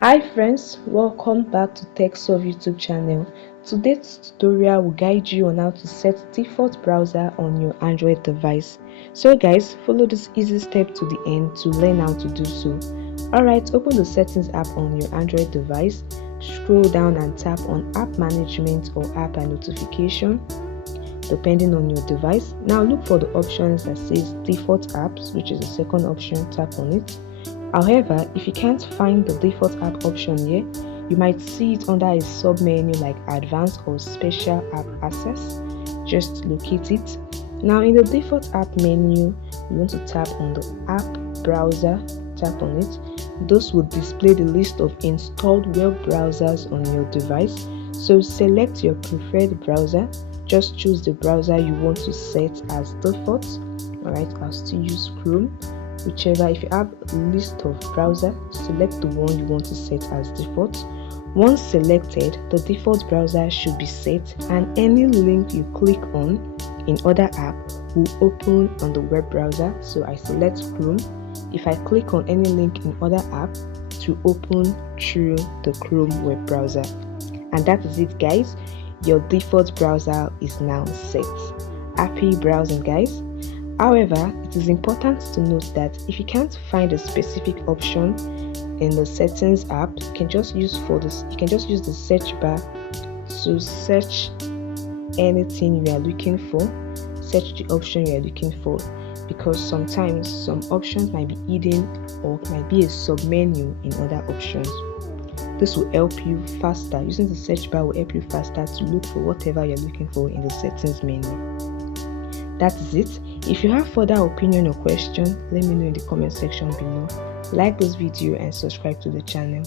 Hi friends, welcome back to TechSolve YouTube channel. Today's tutorial will guide you on how to set default browser on your Android device. So guys, follow this easy step to the end to learn how to do so. Alright, open the settings app on your Android device, scroll down and tap on app management or app and notification depending on your device. Now look for the options that says default apps, which is the second option. Tap on it. However, if you can't find the default app option here, you might see it under a sub-menu like Advanced or Special App Access. Just locate it. Now in the default app menu, you want to tap on the app browser. Tap on it. Those will display the list of installed web browsers on your device. So select your preferred browser. Just choose the browser you want to set as default. Alright, I'll still use Chrome. Whichever, if you have a list of browser, select the one you want to set as default. Once selected, the default browser should be set and any link you click on in other app will open on the web browser. So I select Chrome. If I click on any link in other app, to open through the Chrome web browser. And that is it guys, your default browser is now set. Happy browsing guys. However, it is important to note that if you can't find a specific option in the settings app, you can just use the search bar to search anything you are looking for. Search the option you are looking for, because sometimes some options might be hidden or might be a sub-menu in other options. This will help you faster. Using the search bar will help you faster to look for whatever you're looking for in the settings menu. That is it. If you have further opinion or question, let me know in the comment section below. Like this video and subscribe to the channel.